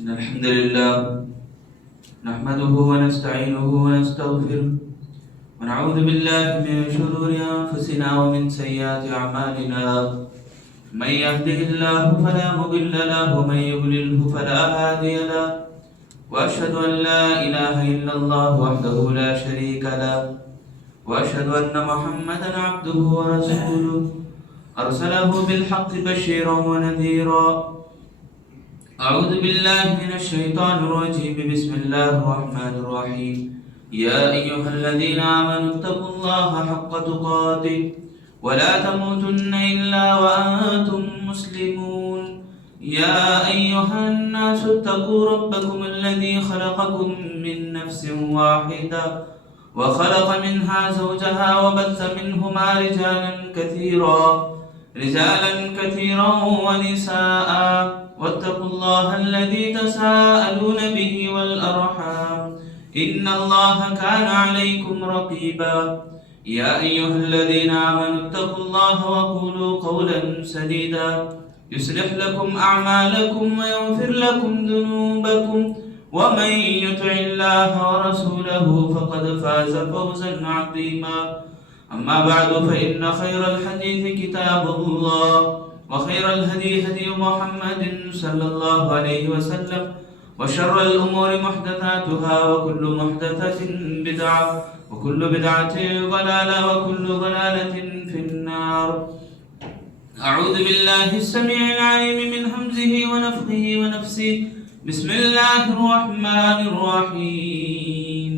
إن الحمد لله نحمده ونستعينه ونستغفره ونعوذ بالله من شرور أنفسنا ومن سيئات أعمالنا. من يهده الله فلا مضل له ومن يضلله فلا هادي له، وأشهد أن لا إله إلا الله وحده لا شريك له، وأشهد أن محمدا عبده ورسوله أرسله بالحق بشيرا ونذيرا. أعوذ بالله من الشيطان الرجيم. بسم الله الرحمن الرحيم. يا أيها الذين آمنوا اتقوا الله حق تقاته ولا تموتن إلا وأنتم مسلمون. يا أيها الناس اتقوا ربكم الذي خلقكم من نفس واحدة وخلق منها زوجها وبث منهما رجالا كثيرا ونساء، واتقوا الله الذي تساءلون به والأرحام إن الله كان عليكم رقيبا. يا أيها الذين آمنوا اتقوا الله وقولوا قولا سديدا يصلح لكم أعمالكم ويغفر لكم ذنوبكم، ومن يطع الله ورسوله فقد فاز فوزا عظيما. أما بعد، فإن خير الحديث كتاب الله، وخير الهدي هدي محمد صلى الله عليه وسلم، وشر الأمور محدثاتها، وكل محدثة بدعة، وكل بدعة ضلالة، وكل ضلالة في النار. أعوذ بالله السميع العليم من همزه ونفخه ونفسه. بسم الله الرحمن الرحيم.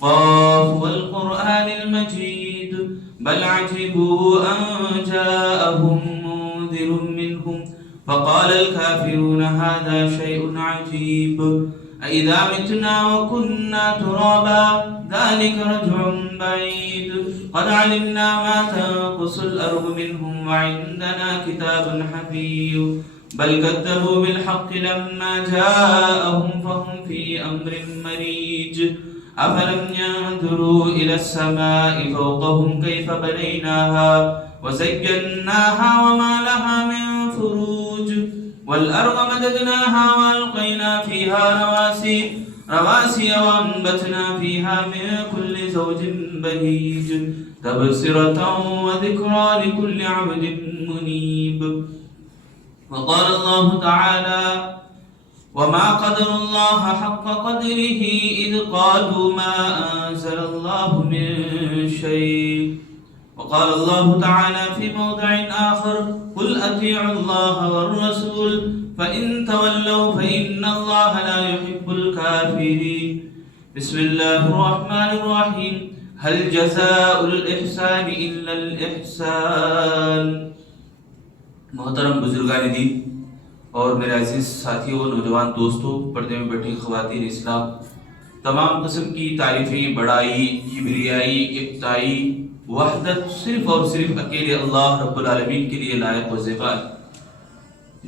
قاف والقرآن المجيد بل عجبوا أن جاءهم منذر منهم فقال الكافرون هذا شيء عجيب. أإذا متنا وكنا ترابا ذلك رجع بعيد. قد علمنا ما تنقص الأرض منهم وعندنا كتاب حفيظ. بل كذبوا بالحق لما جاءهم فهم في أمر مريج. أفلم ينظروا إلى السماء فوقهم كيف بنيناها وزيناها وما لها من فروج. والأرض مددناها وألقينا فيها رواسي وأنبتنا فيها من كل زوج بهيج، تبصرة وذكرى لكل عبد منيب. وقال الله تعالى: وما قدر الله حق قدره إذ قالوا ما أنزل الله من شيء. وقال الله تعالى في موضع آخر: قل أطيعوا الله والرسول فإن تولوا فإن الله لا يحب الكافرين. بسم الله الرحمن الرحيم. هل جزاء الإحسان إلا الإحسان. محترم بزرگان دین اور میرے عزیز ساتھیوں، نوجوان دوستوں، پردے میں بیٹھی خواتین اسلام، تمام قسم کی تعریفیں، بڑائی، کبریائی، ابتائی، وحدت صرف اور صرف اکیلے اللہ رب العالمین کے لیے لائق و زیبا ہے،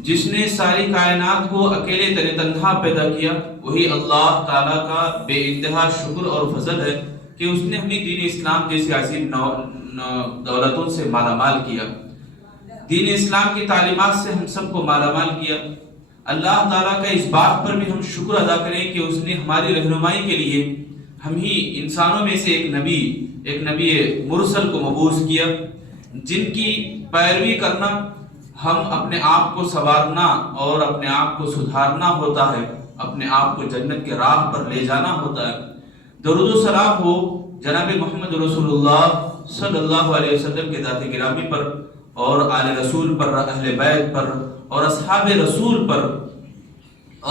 جس نے ساری کائنات کو اکیلے تنہا پیدا کیا۔ وہی اللہ تعالیٰ کا بے انتہا شکر اور فضل ہے کہ اس نے ہمیں دین اسلام جیسی عظیم دولتوں سے مالا مال کیا، دین اسلام کی تعلیمات سے ہم سب کو مالا مال کیا۔ اللہ تعالیٰ کا اس بات پر بھی ہم شکر ادا کریں کہ اس نے ہماری رہنمائی کے لیے ہم ہی انسانوں میں سے ایک نبی مرسل کو مبعوث کیا، جن کی پیروی کرنا، ہم اپنے آپ کو سنوارنا اور اپنے آپ کو سدھارنا ہوتا ہے، اپنے آپ کو جنت کے راہ پر لے جانا ہوتا ہے۔ درود و سلام ہو جناب محمد رسول اللہ صلی اللہ علیہ وسلم کے ذات گرامی پر، اور آل رسول پر، اہل بیت پر، اور اصحاب رسول پر،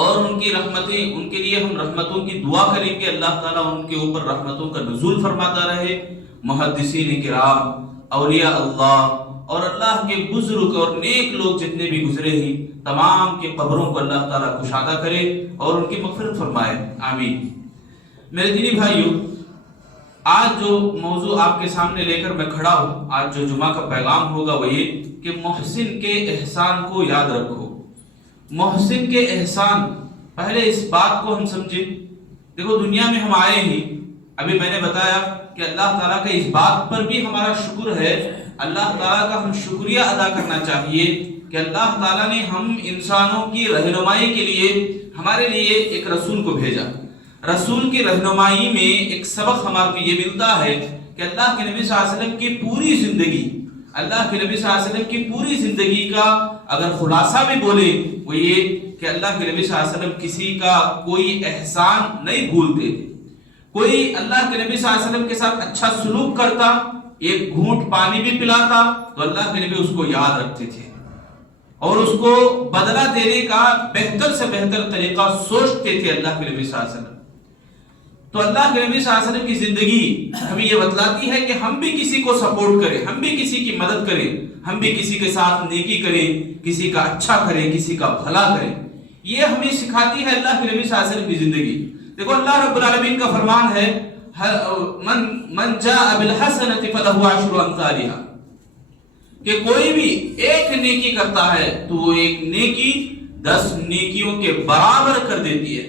اور ان کی رحمتیں، ان کے لیے ہم رحمتوں کی دعا کریں کہ اللہ تعالیٰ ان کے اوپر رحمتوں کا نزول فرماتا رہے۔ محدثین کرام، اولیاء اللہ اور اللہ کے بزرگ اور نیک لوگ جتنے بھی گزرے ہی، تمام کے قبروں کو اللہ تعالیٰ کشادہ کرے اور ان کی مغفرت فرمائے، آمین۔ میرے دینی بھائیوں، آج جو موضوع آپ کے سامنے لے کر میں کھڑا ہوں، آج جو جمعہ کا پیغام ہوگا وہ یہ کہ محسن کے احسان کو یاد رکھو۔ محسن کے احسان، پہلے اس بات کو ہم سمجھیں۔ دیکھو، دنیا میں ہم آئے ہی، ابھی میں نے بتایا کہ اللہ تعالیٰ کا اس بات پر بھی ہمارا شکر ہے، اللہ تعالیٰ کا ہم شکریہ ادا کرنا چاہیے کہ اللہ تعالیٰ نے ہم انسانوں کی رہنمائی کے لیے ہمارے لیے ایک رسول کو بھیجا. رسول کی رہنمائی میں ایک سبق ہمارے کو یہ ملتا ہے کہ اللہ کے نبی صلی اللہ علیہ وسلم کی پوری زندگی، اللہ کے نبی صلی اللہ علیہ وسلم کی پوری زندگی کا اگر خلاصہ بھی بولے وہ یہ کہ اللہ کے نبی صلی اللہ علیہ وسلم کسی کا کوئی احسان نہیں بھولتے تھے. کوئی اللہ کے نبی صلی اللہ علیہ وسلم کے ساتھ اچھا سلوک کرتا، ایک گھونٹ پانی بھی پلاتا تو اللہ کے نبی اس کو یاد رکھتے تھے اور اس کو بدلہ دینے کا بہتر سے بہتر طریقہ سوچتے تھے اللہ کے نبی صلی اللہ علیہ وسلم. تو اللہ کے نبی صلی اللہ علیہ وسلم کی زندگی ہمیں یہ بتلاتی ہے کہ ہم بھی کسی کو سپورٹ کریں، ہم بھی کسی کی مدد کریں، ہم بھی کسی کے ساتھ نیکی کریں، کسی کا اچھا کریں، کسی کا بھلا کریں. یہ ہمیں سکھاتی ہے اللہ کے نبی صلی اللہ علیہ وسلم کی زندگی. دیکھو اللہ رب العالمین کا فرمان ہے من جاء بالحسنۃ فلہ عشر امثالها، کہ کوئی بھی ایک نیکی کرتا ہے تو وہ ایک نیکی 10 نیکیوں کے برابر کر دیتی ہے.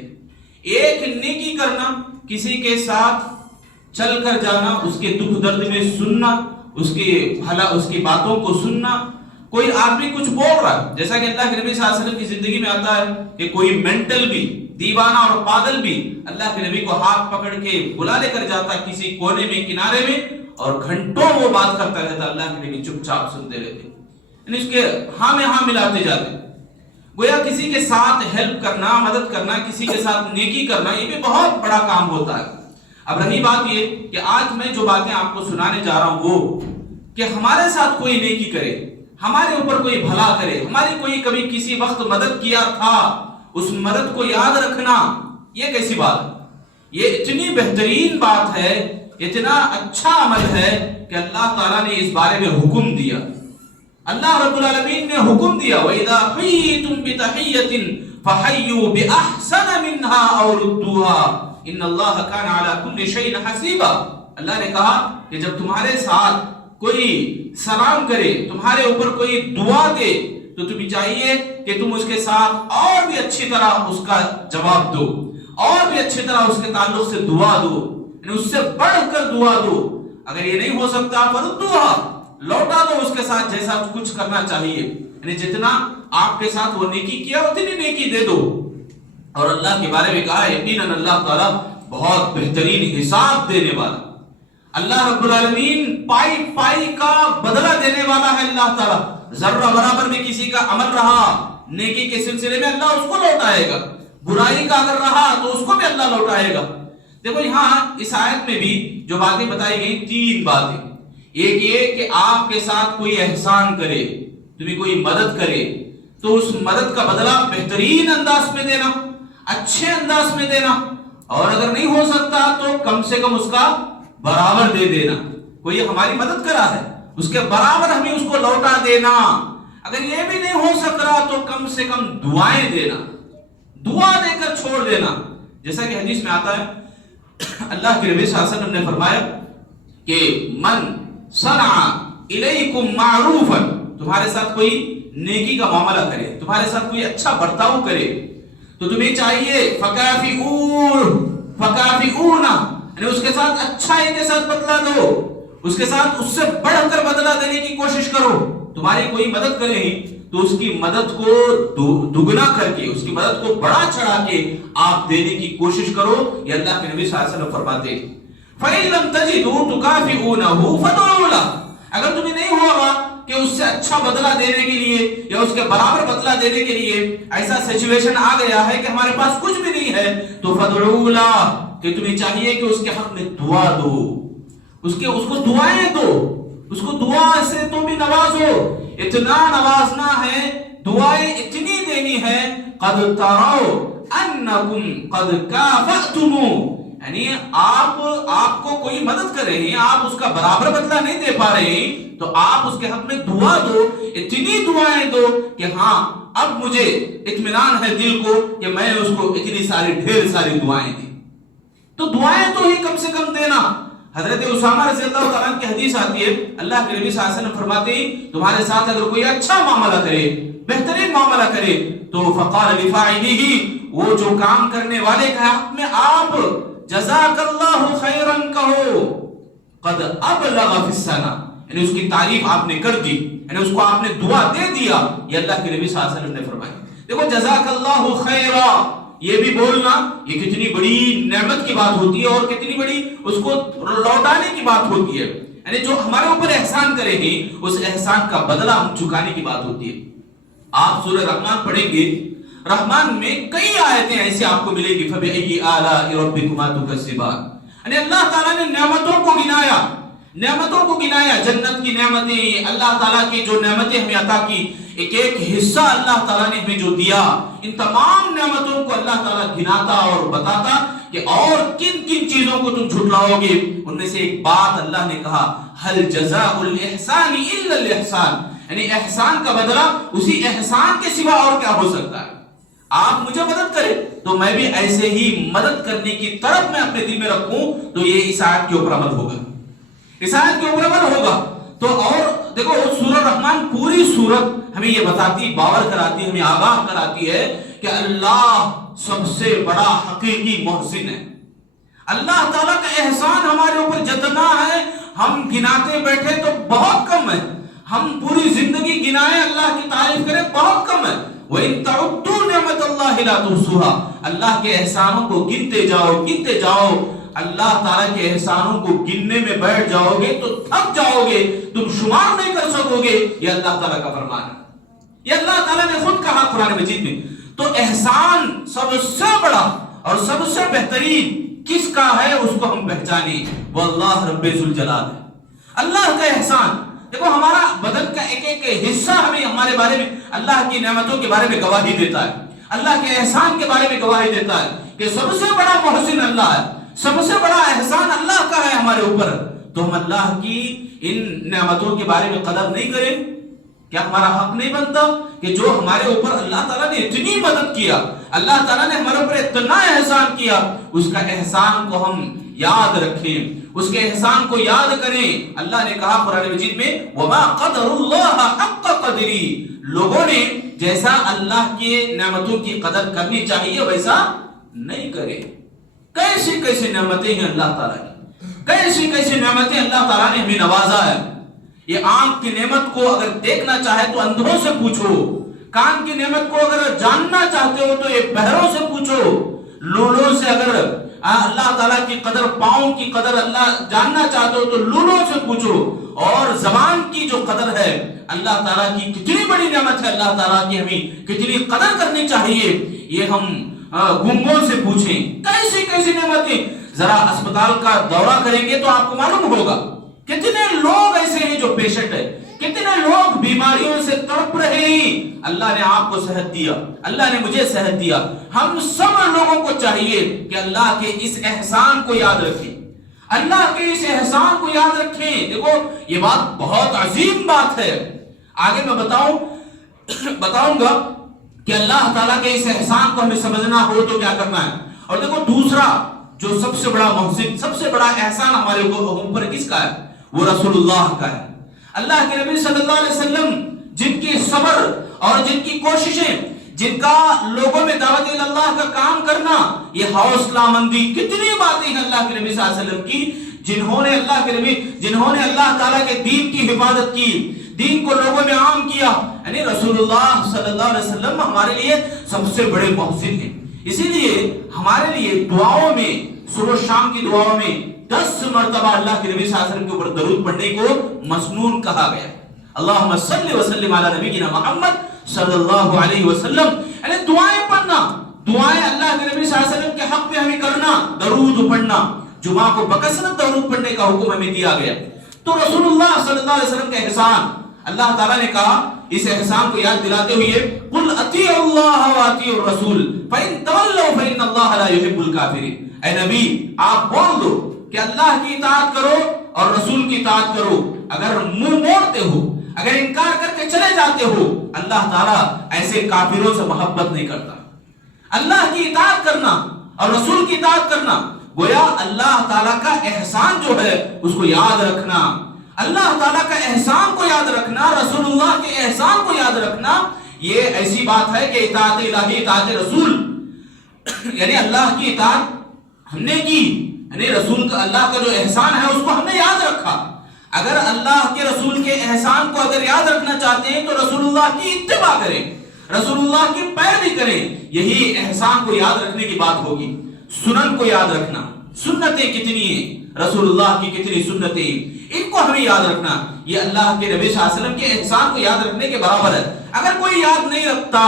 ایک نیکی کرنا، کسی کے ساتھ چل کر جانا، اس کے دکھ درد میں سننا، اس کی باتوں کو سننا. کوئی آدمی کچھ بول رہا ہے، جیسا کہ اللہ کے نبی صلی اللہ علیہ وسلم کی زندگی میں آتا ہے کہ کوئی مینٹل بھی، دیوانہ اور پاگل بھی اللہ کے نبی کو ہاتھ پکڑ کے بلا لے کر جاتا کسی کونے میں، کنارے میں، اور گھنٹوں وہ بات کرتا رہتا. اللہ کے نبی چپ چاپ سنتے رہتے، یعنی اس کے ہاں میں ہاں ملاتے جاتے. گویا کسی کے ساتھ ہیلپ کرنا، مدد کرنا، کسی کے ساتھ نیکی کرنا، یہ بھی بہت بڑا کام ہوتا ہے. اب رہی بات یہ کہ آج میں جو باتیں آپ کو سنانے جا رہا ہوں وہ کہ ہمارے ساتھ کوئی نیکی کرے، ہمارے اوپر کوئی بھلا کرے، ہماری کوئی کبھی کسی وقت مدد کیا تھا، اس مدد کو یاد رکھنا، یہ کیسی بات ہے؟ یہ اتنی بہترین بات ہے، اتنا اچھا عمل ہے کہ اللہ تعالیٰ نے اس بارے میں حکم دیا. اللہ رب العالمین نے حکم دیا وَإِذَا حُيِّيتُم بِتَحِيَّةٍ فَحَيُّوا بِأَحْسَنَ مِنْهَا أَوْ رُدُّوهَا إِنَّ اللَّهَ كَانَ عَلَى كُلِّ شَيْءٍ حَسِيبًا. اللہ نے کہا کہ جب تمہارے ساتھ کوئی سلام کرے، تمہارے اوپر کوئی دعا دے، تو تمہیں چاہیے کہ تم اس کے ساتھ اور بھی اچھی طرح اس کا جواب دو، اور بھی اچھی طرح اس کے تعلق سے دعا دو، یعنی اس سے بڑھ کر دعا دو. اگر یہ نہیں ہو سکتا فَرُدُّوهَا، لوٹا دو اس کے ساتھ جیسا کچھ کرنا چاہیے، یعنی جتنا آپ کے ساتھ وہ نیکی کیا اتنی نیکی دے دو. اور اللہ کے بارے میں کہا یقیناً اللہ تعالیٰ بہت بہترین حساب دینے والا. اللہ رب العالمین پائی پائی کا بدلہ دینے والا ہے. اللہ تعالیٰ ذرہ برابر میں کسی کا عمل رہا نیکی کے سلسلے میں اللہ اس کو لوٹائے گا، برائی کا اگر رہا تو اس کو بھی اللہ لوٹائے گا. دیکھو یہاں اس آیت میں بھی جو باتیں بتائی گئی 3 باتیں. ایک یہ کہ آپ کے ساتھ کوئی احسان کرے، تمہیں کوئی مدد کرے تو اس مدد کا بدلہ بہترین انداز میں دینا، اچھے انداز میں دینا، اور اگر نہیں ہو سکتا تو کم سے کم اس کا برابر دے دینا. کوئی ہماری مدد کرا ہے اس کے برابر ہمیں اس کو لوٹا دینا. اگر یہ بھی نہیں ہو سک رہا تو کم سے کم دعائیں دینا، دعا دے کر چھوڑ دینا. جیسا کہ حدیث میں آتا ہے اللہ کے نبی صلی اللہ علیہ وسلم نے فرمایا کہ من صنع الیکم معروفا، تمہارے ساتھ کوئی نیکی کا معاملہ کرے، تمہارے ساتھ کوئی اچھا برتاؤ کرے تو تمہیں چاہیے فکافئونا، یعنی اس کے ساتھ اچھائی کے ساتھ بدلہ دو، اس کے ساتھ اس سے بڑھ کر بدلہ دینے کی کوشش کرو. تمہاری کوئی مدد کرے ہی تو اس کی مدد کو دگنا کر کے، اس کی مدد کو بڑا چڑھا کے آپ دینے کی کوشش کرو. یہ اللہ کے نبی صلی اللہ علیہ وسلم فرماتے ہیں فَإِن لَمْ تَجِدُوا تُكَافِئُونَهُ فَادْعُوا لَهُ. اگر تمہیں نہیں ہوگا کہ اس سے اچھا بدلہ دینے کے لیے یا اس کے برابر بدلہ دینے کے لیے ایسا سچویشن آ گیا ہے کہ ہمارے پاس کچھ بھی نہیں ہے، تو فَادْعُوا لَهُ، کہ تمہیں چاہیے کہ اس کے حق میں دعا دو، اس کو دعائیں دو، اس کو دعا سے تو بھی نوازو. اتنا نوازنا ہے، دعائیں اتنی دینی ہے قَدْ تَرَوْا أَنَّكُمْ قَدْ كَافَأْتُمُوا، یعنی آپ کو کوئی مدد کر رہے ہیں، آپ اس کا برابر بدلہ نہیں دے پا رہے ہیں تو آپ اس کے حق میں دعا دو، اتنی دعائیں دو کہ ہاں اب مجھے اطمینان ہے دل کو کہ میں نے اس کو اتنی ساری ڈھیر ساری دعائیں دی. تو دعائیں تو ہی کم سے کم دینا. حضرت اسامہ رضی اللہ تعالیٰ عنہ کی حدیث آتی ہے اللہ کے نبی صلی اللہ علیہ وسلم فرماتے ہیں تمہارے ساتھ اگر کوئی اچھا معاملہ کرے، بہترین معاملہ کرے تو فقال لفاعلہ، وہ جو کام کرنے والے کا حق میں آپ جزاک اللہ خیرا کہو قد ابلغ فی السنہ، یعنی اس کی تعریف آپ نے کر دی، یعنی اس کو آپ نے دعا دے دیا، یہ اللہ کے نبی صلی اللہ علیہ وسلم نے فرمایا۔ دیکھو جزاک اللہ خیرا، یہ بھی بولنا یہ کتنی بڑی نعمت کی بات ہوتی ہے اور کتنی بڑی اس کو لوٹانے کی بات ہوتی ہے، یعنی جو ہمارے اوپر احسان کرے گی اس احسان کا بدلہ ہم چکانے کی بات ہوتی ہے۔ آپ سورہ رحمان پڑھیں گے، رحمان میں کئی آیتیں ایسے آپ کو ملے گی، فَبِأَيِّ آلَاءِ رَبِّكُمَا تُكَذِّبَانِ، یعنی اللہ تعالیٰ نے نعمتوں کو گنایا، نعمتوں کو گنایا، جنت کی نعمتیں، اللہ تعالیٰ کی جو نعمتیں ہمیں عطا کی، ایک ایک حصہ اللہ تعالیٰ نے ہمیں جو دیا، ان تمام نعمتوں کو اللہ تعالیٰ گناتا اور بتاتا کہ اور کن کن چیزوں کو تم جھٹلاؤ گے۔ ان میں سے ایک بات اللہ نے کہا، هل جزاء الاحسان الا الاحسان، یعنی احسان کا بدلہ اسی احسان کے سوا اور کیا ہو سکتا ہے؟ آپ مجھے مدد کریں تو میں بھی ایسے ہی مدد کرنے کی طرف میں اپنے دل میں رکھوں، تو یہ اس آیت کے اوپر عمل ہوگا، اس آیت کے اوپر عمل ہوگا۔ تو اور دیکھو سورہ رحمان پوری سورت ہمیں یہ بتاتی، باور کراتی، ہمیں آگاہ کراتی ہے کہ اللہ سب سے بڑا حقیقی محسن ہے۔ اللہ تعالیٰ کا احسان ہمارے اوپر جتنا ہے ہم گناتے بیٹھے تو بہت کم ہے، ہم پوری زندگی گنائیں اللہ کی تعریف کریں بہت کم ہے۔ وَإِن تَعُدُّوا نِعْمَةَ اللَّهِ لَا تُحْصُوهَا، اللہ کے احسانوں کو گنتے جاؤ گنتے جاؤ، اللہ تعالیٰ کے احسانوں کو گننے میں بیٹھ جاؤ گے تو تھک جاؤ گے، تم شمار نہیں کر سکو گے۔ یہ اللہ تعالیٰ کا فرمان ہے، یہ اللہ تعالیٰ نے خود کہا قرآن مجید میں۔ تو احسان سب سے بڑا اور سب سے بہترین کس کا ہے اس کو ہم پہچانیں، وہ اللہ رب ذوالجلال ہے، اللہ کا احسان۔ دیکھو ہمارا بدن کا ایک ایک حصہ ہمیں ہمارے بارے میں اللہ کی نعمتوں کے بارے میں گواہی دیتا ہے، اللہ کے احسان کے بارے میں گواہی دیتا ہے کہ سب سے بڑا محسن اللہ ہے، سب سے بڑا احسان اللہ کا ہے ہمارے اوپر۔ تو ہم اللہ کی ان نعمتوں کے بارے میں قدر نہیں کریں؟ کیا ہمارا حق نہیں بنتا کہ جو ہمارے اوپر اللہ تعالیٰ نے اتنی مدد کیا، اللہ تعالیٰ نے ہمارے اوپر اتنا احسان کیا، اس کا احسان کو ہم یاد رکھیں، اس کے احسان کو یاد کریں۔ اللہ نے کہا قرآن مجید میں وَمَا قَدَرُ اللَّهَ حَقَّ قَدْرِهِ، لوگوں نے جیسا اللہ کے نعمتوں کی قدر کرنی چاہیے ویسا نہیں کرے۔ کیسی کیسی نعمتیں ہیں اللہ تعالیٰ کی، کیسی کیسی نعمتیں اللہ تعالیٰ نے ہمیں نوازا ہے۔ یہ آنکھ کی نعمت کو اگر دیکھنا چاہے تو اندھوں سے پوچھو، کان کی نعمت کو اگر جاننا چاہتے ہو تو یہ بہروں سے پوچھو، لولوں سے اگر اللہ تعالیٰ کی قدر، پاؤں کی قدر اللہ جاننا چاہتے ہو تو لولوں سے پوچھو، اور زبان کی جو قدر ہے اللہ تعالیٰ کی کتنی بڑی نعمت ہے، اللہ تعالیٰ کی ہمیں کتنی قدر کرنی چاہیے، یہ ہم گنگوں سے پوچھیں۔ کیسی کیسی نعمتیں، ذرا اسپتال کا دورہ کریں گے تو آپ کو معلوم ہوگا کتنے لوگ ایسے ہیں جو پیشنٹ ہے، کتنے لوگ بیماریوں سے تڑپ رہے ہیں۔ اللہ نے آپ کو صحت دیا، اللہ نے مجھے صحت دیا۔ ہم سب لوگوں کو چاہیے کہ اللہ کے اس احسان کو یاد رکھیں، اللہ کے اس احسان کو یاد رکھیں۔ دیکھو یہ بات بہت عظیم بات ہے، آگے میں بتاؤں گا کہ اللہ تعالیٰ کے اس احسان کو ہمیں سمجھنا ہو تو کیا کرنا ہے۔ اور دیکھو دوسرا جو سب سے بڑا محسن، سب سے بڑا احسان ہمارے اوپر کس کا ہے؟ وہ رسول اللہ کا ہے۔ اللہ کے نبی صلی اللہ علیہ وسلم جن کی صبر اور جن کی کوششیں، جن کا لوگوں میں دعوت اللہ کا کام کرنا، یہ حوصلہ مندی، کتنی باتیں ہیں اللہ کے نبی صلی اللہ علیہ وسلم کی، جنہوں نے اللہ تعالیٰ کے دین کی حفاظت کی، دین کو لوگوں میں عام کیا، یعنی رسول اللہ صلی اللہ علیہ وسلم ہمارے لیے سب سے بڑے محسن ہیں۔ اسی لیے ہمارے لیے دعاؤں میں، صبح شام کی دعاؤں میں 10 مرتبہ اللہ کے نبی صلی اللہ علیہ وسلم کے اوپر درود پڑھنے کو مسنون کہا گیا۔ اللہم صلی وسلم علی نبینا محمد صلی اللہ علیہ وسلم، یعنی دعائیں پڑھنا، دعائیں اللہ کے نبی صلی اللہ علیہ وسلم کے حق میں ہمیں کرنا، درود پڑھنا، جمعہ کو بکثرت درود پڑھنے کا حکم ہمیں دیا گیا۔ تو رسول اللہ صلی اللہ علیہ وسلم کا احسان، اللہ تعالیٰ نے کہا اس احسان کو یاد دلاتے ہوئے قل اطیعوا اللہ واطیعوا الرسول فإن تولوا فإن اللہ لا يحب الکافرین، اے نبی آپ بول دو کہ اللہ کی اطاعت کرو اور رسول کی اطاعت کرو، اگر منہ موڑتے ہو، اگر انکار کر کے چلے جاتے ہو، اللہ تعالیٰ ایسے کافروں سے محبت نہیں کرتا۔ اللہ کی اطاعت کرنا اور رسول کی اطاعت کرنا، گویا اللہ تعالیٰ کا احسان جو ہے اس کو یاد رکھنا، اللہ تعالیٰ کا احسان کو یاد رکھنا، رسول اللہ کے احسان کو یاد رکھنا، یہ ایسی بات ہے کہ اطاعت الہی، اطاعت رسول، یعنی اللہ کی اطاعت ہم نے کی، یعنی رسول کا، اللہ کا جو احسان ہے اس کو ہم نے یاد رکھا۔ اگر اللہ کے رسول کے احسان کو اگر یاد رکھنا چاہتے ہیں تو رسول اللہ کی اتباع کریں، رسول اللہ کی پیروی کریں. یہی احسان کو یاد رکھنے کی بات ہوگی. سنن کو یاد رکھنا، سنتیں کتنی ہیں، رسول اللہ کی کتنی سنتیں، ان کو ہمیں یاد رکھنا. یہ اللہ کے نبی صلی اللہ علیہ وسلم کے احسان کو یاد رکھنے کے برابر ہے. اگر کوئی یاد نہیں رکھتا،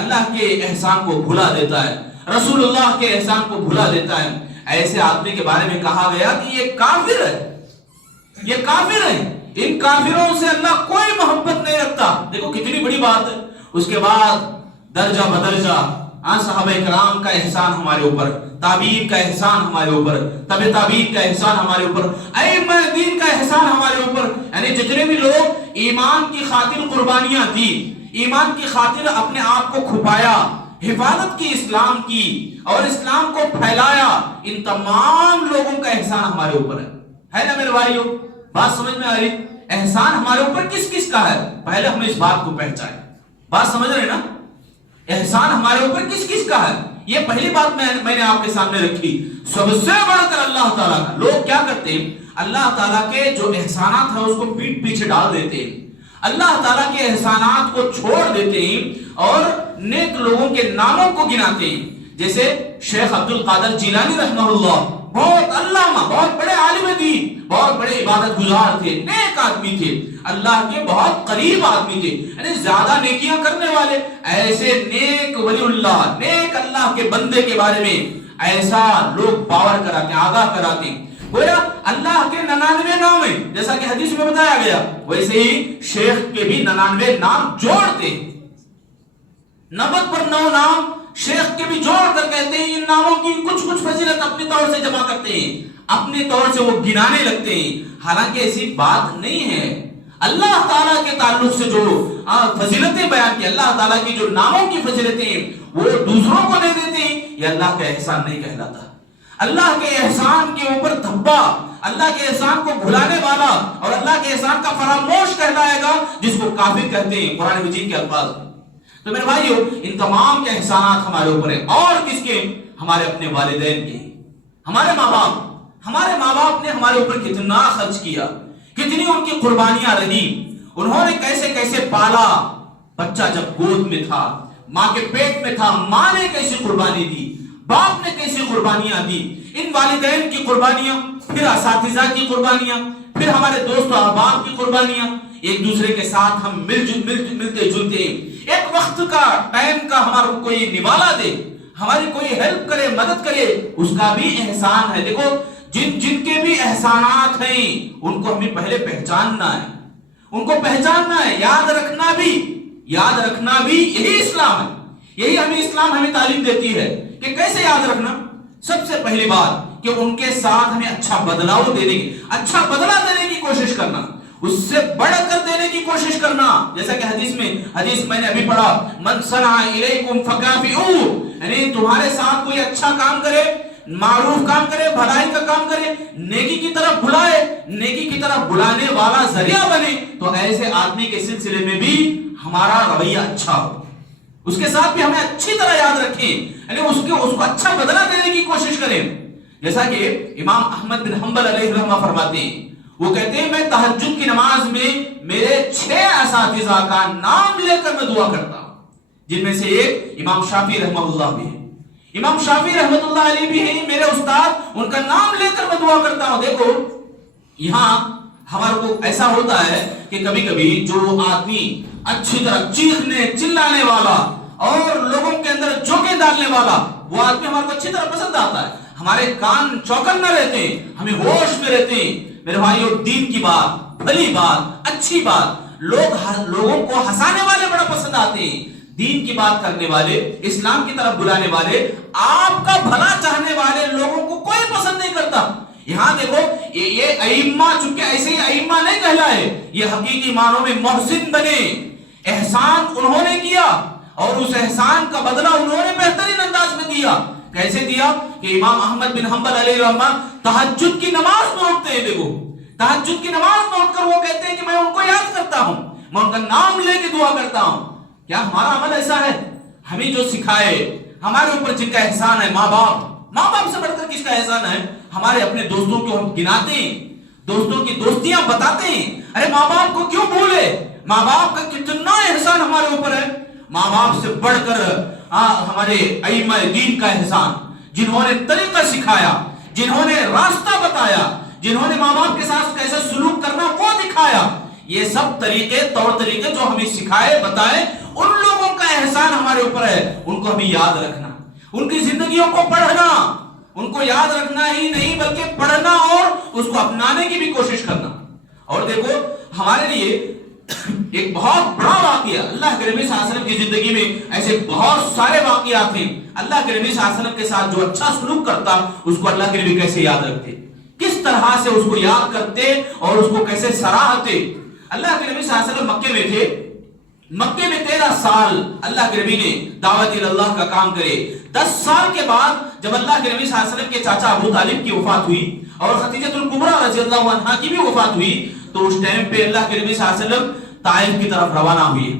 اللہ کے احسان کو بھلا دیتا ہے، رسول اللہ کے احسان کو بھلا دیتا ہے، ایسے آدمی کے بارے میں کہا گیا کہ یہ کافر ہے، یہ کافر ہے. ان کافروں سے اللہ کوئی محبت نہیں رکھتا. دیکھو کتنی بڑی بات ہے. اس کے بعد درجہ بدرجہ صحابہ کرام کا احسان ہمارے اوپر، تابعین کا احسان ہمارے اوپر، تبع تابعین کا احسان ہمارے اوپر، ائمہ دین کا احسان ہمارے اوپر. یعنی جتنے بھی لوگ ایمان کی خاطر قربانیاں دی، ایمان کی خاطر اپنے آپ کو کھپایا، حفاظت کی اسلام کی اور اسلام کو پھیلایا، ان تمام لوگوں کا احسان ہمارے اوپر ہے نا میرے بھائیو؟ بات سمجھ میں آ رہی؟ احسان ہمارے اوپر کس کس کا ہے؟ پہلے ہم اس بات کو پہچانیں. بات سمجھ رہے نا؟ احسان ہمارے اوپر کس کس کا ہے؟ یہ پہلی بات میں نے آپ کے سامنے رکھی. سب سے بڑھ کر اللہ تعالیٰ کا. لوگ کیا کرتے ہیں؟ اللہ تعالیٰ کے جو احسانات ہیں اس کو پیٹ پیچھے ڈال دیتے ہیں، اللہ تعالیٰ کے احسانات کو چھوڑ دیتے ہیں اور نیک لوگوں کے ناموں کو گناتے ہیں. جیسے شیخ عبد القادر جیلانی رحمہ اللہ، بہت علامہ، بہت بڑے عالم دین، بہت بڑے عبادت گزار تھے، نیک آدمی تھے، اللہ کے بہت قریب آدمی تھے، یعنی زیادہ نیکیاں کرنے والے. ایسے نیک ولی اللہ، نیک اللہ کے بندے کے بارے میں ایسا لوگ باور کراتے، آگاہ کراتے. گویا اللہ کے 99 نام ہیں، جیسا کہ حدیث میں بتایا گیا، ویسے ہی شیخ کے بھی 99 نام جوڑتے، 90 پر 9 نام شیخ کے بھی جوڑ کر کہتے ہیں. ان ناموں کی کچھ فضیلت اپنی طور سے جمع کرتے ہیں، اپنی طور سے وہ گنانے لگتے ہیں. حالانکہ ایسی بات نہیں ہے. اللہ تعالیٰ کے تعلق سے جو فضیلتیں بیان کی، اللہ تعالیٰ کی جو ناموں کی فضیلتیں وہ دوسروں کو دے دیتے ہیں، یہ اللہ کا احسان نہیں کہلاتا. اللہ کے احسان کے اوپر دھبا، اللہ کے احسان کو بھلانے والا اور اللہ کے احسان کا فراموش کہلائے گا، جس کو کافر کہتے ہیں قرآن مجید کے الفاظ. تو میرے بھائیو، ان تمام کے احسانات ہمارے اوپر ہیں. اور کس کے؟ ہمارے اپنے والدین کے، ہمارے ماں باپ. ہمارے ماں باپ نے ہمارے اوپر کتنا خرچ کیا، کتنی ان کی قربانیاں رہی. انہوں نے کیسے کیسے پالا. بچہ جب گود میں تھا، ماں کے پیٹ میں تھا، ماں نے کیسی قربانی دی، باپ نے کیسی قربانیاں دی. ان والدین کی قربانیاں، پھر اساتذہ کی قربانیاں، پھر ہمارے دوست و احباب کی قربانیاں. ایک دوسرے کے ساتھ ہم ملتے جلتے ہیں. ایک وقت کا، ٹائم کا ہمارا کوئی نوالا دے، ہماری کوئی ہیلپ کرے، مدد کرے، اس کا بھی احسان ہے. دیکھو جن کے بھی احسانات ہیں ان کو ہمیں پہلے پہچاننا ہے، ان کو پہچاننا ہے، یاد رکھنا بھی یہی اسلام ہے. یہی اسلام ہمیں تعلیم دیتی ہے کہ کیسے یاد رکھنا. سب سے پہلی بات کہ ان کے ساتھ ہمیں اچھا بدلہ دینے کی کوشش کرنا، اس سے بڑھ کر دینے کی کوشش کرنا. جیسا کہ حدیث میں نے ابھی پڑھا، من صنع الیکم فکافئوہ، یعنی تمہارے ساتھ کوئی اچھا کام کرے، معروف کام کرے، بھلائی کا کام کرے، نیکی کی طرف بلائے، نیکی کی طرف بلانے والا ذریعہ بنے، تو ایسے آدمی کے سلسلے میں بھی ہمارا رویہ اچھا ہو، اس کے ساتھ بھی ہمیں اچھی طرح یاد رکھیں، یعنی اس کو اچھا بدلہ دینے کی کوشش کریں. جیسا کہ امام احمد بن حنبل علیہ الرحمہ فرماتے ہیں، وہ کہتے ہیں میں تہجد کی نماز میں میرے 6 اساتذہ کا نام لے کر میں دعا کرتا ہوں، جن میں سے ایک امام شافعی رحمہ اللہ بھی ہے. امام شافعی رحمۃ اللہ علیہ بھی ہیں میرے استاد، ان کا نام لے کر میں دعا کرتا ہوں. دیکھو یہاں ہمارے کو ایسا ہوتا ہے کہ کبھی کبھی جو آدمی اچھی طرح چیخنے چلانے والا اور لوگوں کے اندر جوکے ڈالنے والا، وہ آدمی ہمارے کو اچھی طرح پسند آتا ہے. ہمارے کان چوکن نہ رہتے ہیں، ہمیں ہوش میں رہتے ہیں. میرے بھائیو، دین کی بات، بھلی بات، اچھی بات، لوگوں کو ہنسانے والے بڑا پسند آتے ہیں. دین کی بات کرنے والے، اسلام کی طرف بلانے والے، آپ کا بھلا چاہنے والے لوگوں کو کوئی پسند نہیں کرتا. یہاں دیکھو یہ ائمہ، چونکہ ایسے ہی ائمہ نہیں کہلائے، یہ حقیقی معنوں میں محسن بنے. احسان انہوں نے کیا اور اس احسان کا بدلہ انہوں نے بہترین انداز میں دیا. کیسے دیا؟ کہ امام احمد بن حنبل علیہ الرحمہ تہجد کی نماز میں اٹھتے ہیں. دیکھو تہجد کی نماز میں اٹھ کر وہ کہتے ہیں کہ میں ان کو یاد کرتا ہوں، میں ان کا نام لے کے دعا کرتا ہوں. کیا ہمارا عمل ایسا ہے؟ ہمیں جو سکھائے، ہمارے اوپر جن کا احسان ہے، ماں باپ سے بڑھ کر کس کا احسان ہے؟ ہمارے اپنے دوستوں کو ہم گناتے ہیں، دوستوں کی دوستیاں بتاتے ہیں. ارے ماں باپ کو کیوں بھولے؟ ماں باپ کا کتنا احسان ہمارے اوپر ہے. ماں باپ سے بڑھ کر ہمارے ائمہ دین کا احسان، جنہوں نے طریقہ سکھایا، جنہوں نے راستہ بتایا، جنہوں نے ماں باپ کے ساتھ کیسے سلوک کرنا وہ دکھایا. یہ سب طریقے، طور طریقے جو ہمیں سکھائے بتائے، ان لوگوں کا احسان ہمارے اوپر ہے. ان کو ہمیں یاد رکھنا، ان کی زندگیوں کو پڑھنا، ان کو یاد رکھنا ہی نہیں بلکہ پڑھنا اور اس کو اپنانے کی بھی کوشش کرنا. اور دیکھو ہمارے لیے ایک بہت بڑا واقعہ، اللہ کے نبی صلی اللہ علیہ وسلم کی زندگی میں ایسے بہت سارے واقعات ہیں. اللہ کے نبی صلی اللہ علیہ وسلم کے ساتھ جو اچھا سلوک کرتا اس کو اللہ کے نبی کیسے یاد رکھتے، کس طرح سے اس کو یاد کرتے اور اس کو کیسے سراہتے. اللہ کے نبی صلی اللہ علیہ وسلم مکے میں تھے. مکے میں 13 سال اللہ کے نبی نے دعوت اللہ کا کام کرے. 10 سال کے بعد جب اللہ کے نبی صلی اللہ علیہ وسلم کے چاچا ابو طالب کی وفات ہوئی اور خدیجہ الکبریٰ رضی اللہ عنہا کی بھی وفات ہوئی، تو اس ٹائم پہ اللہ کے نبی صلی اللہ علیہ وسلم طائف کی طرف روانہ ہوئے.